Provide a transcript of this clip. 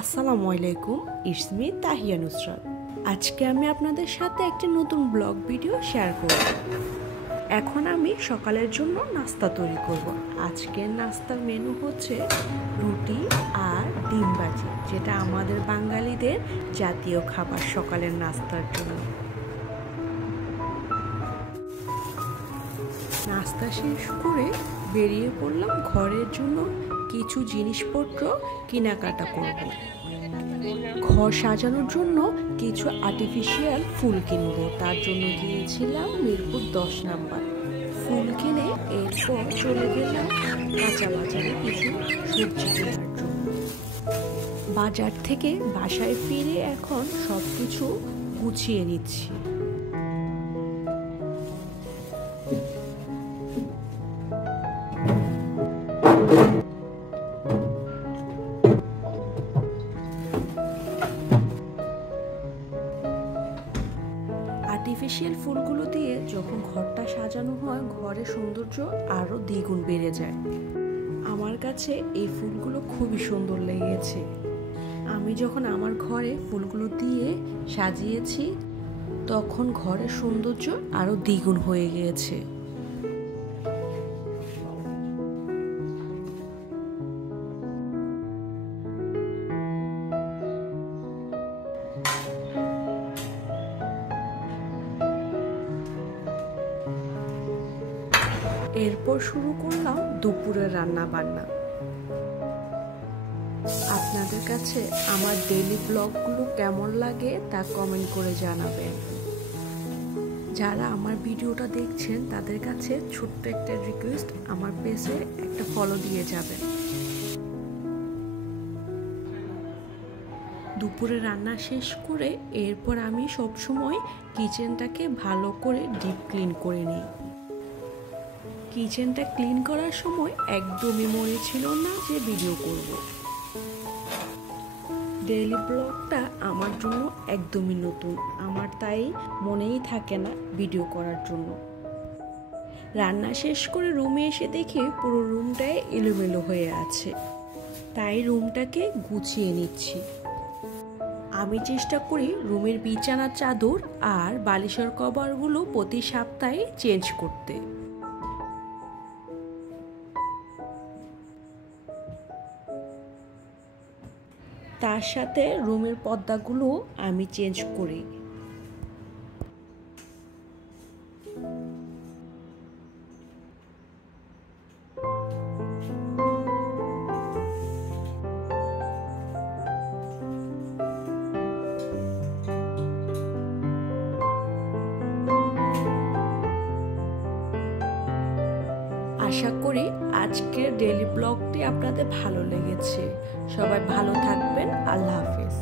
আসসালামু আলাইকুম, it's me Tahiya Nusrat. আজকে আমি আপনাদের সাথে একটি নতুন ব্লগ ভিডিও শেয়ার করব। এখন আমি সকালের জন্য নাস্তা তৈরি করব। আজকের নাস্তার মেনু হচ্ছে রুটি আর ডিম ভাজি, যেটা আমাদের বাঙালিদের জাতীয় খাবার সকালের নাস্তার জন্য। নাস্তা শেষ করে বেরিয়ে পড়লাম ঘরের জন্য কিছু জিনিসপত্র কেনাকাটা করব। ঘর সাজানোর জন্য কিছু আর্টিফিশিয়াল ফুল কিনব, তার জন্য গিয়েছিলাম মিরপুর 10 নাম্বার। ফুল কিনে এরপর চলে গেলাম কাঁচা বাজারে কিছু সবজি কেনার জন্য। বাজার থেকে বাসায় ফিরে এখন সব কিছু গুছিয়ে নিচ্ছি। আর্টিফিশিয়াল ফুলগুলো দিয়ে যখন ঘরটা সাজানো হয়, ঘরের সৌন্দর্য আরও দ্বিগুণ বেড়ে যায়। আমার কাছে এই ফুলগুলো খুবই সুন্দর লেগেছে। আমি যখন আমার ঘরে ফুলগুলো দিয়ে সাজিয়েছি, তখন ঘরের সৌন্দর্য আরও দ্বিগুণ হয়ে গিয়েছে। এরপর শুরু করলাম দুপুরের রান্না বান্না। আপনাদের কাছে আমার ডেইলি ব্লগগুলো কেমন লাগে তা কমেন্ট করে জানাবেন। যারা আমার ভিডিওটা দেখছেন তাদের কাছে ছোট্ট একটা রিকোয়েস্ট, আমার পেজে একটা ফলো দিয়ে যাবেন। দুপুরে রান্না শেষ করে এরপর আমি সবসময় কিচেনটাকে ভালো করে ডিপ ক্লিন করে নিই। কিচেনটা ক্লিন করার সময় একদমই মনে ছিল না যে ভিডিও করব। ডেইলি ব্লগটা আমার জন্য একদমই নতুন, আমার তাই মনেই থাকে না ভিডিও করার জন্য। রান্না শেষ করে রুমে এসে দেখি পুরো রুমটায় এলোমেলো হয়ে আছে, তাই রুমটাকে গুছিয়ে নিচ্ছি। আমি চেষ্টা করি রুমের বিছানার চাদর আর বালিশের কভারগুলো প্রতি সপ্তাহে চেঞ্জ করতে। তার সাথে রুমের পর্দাগুলো আমি চেঞ্জ করি। আশা করি আজকের ডেইলি ব্লগটি আপনাদের ভালো লেগেছে। সবাই ভালো থাকবেন। আল্লাহ হাফেজ।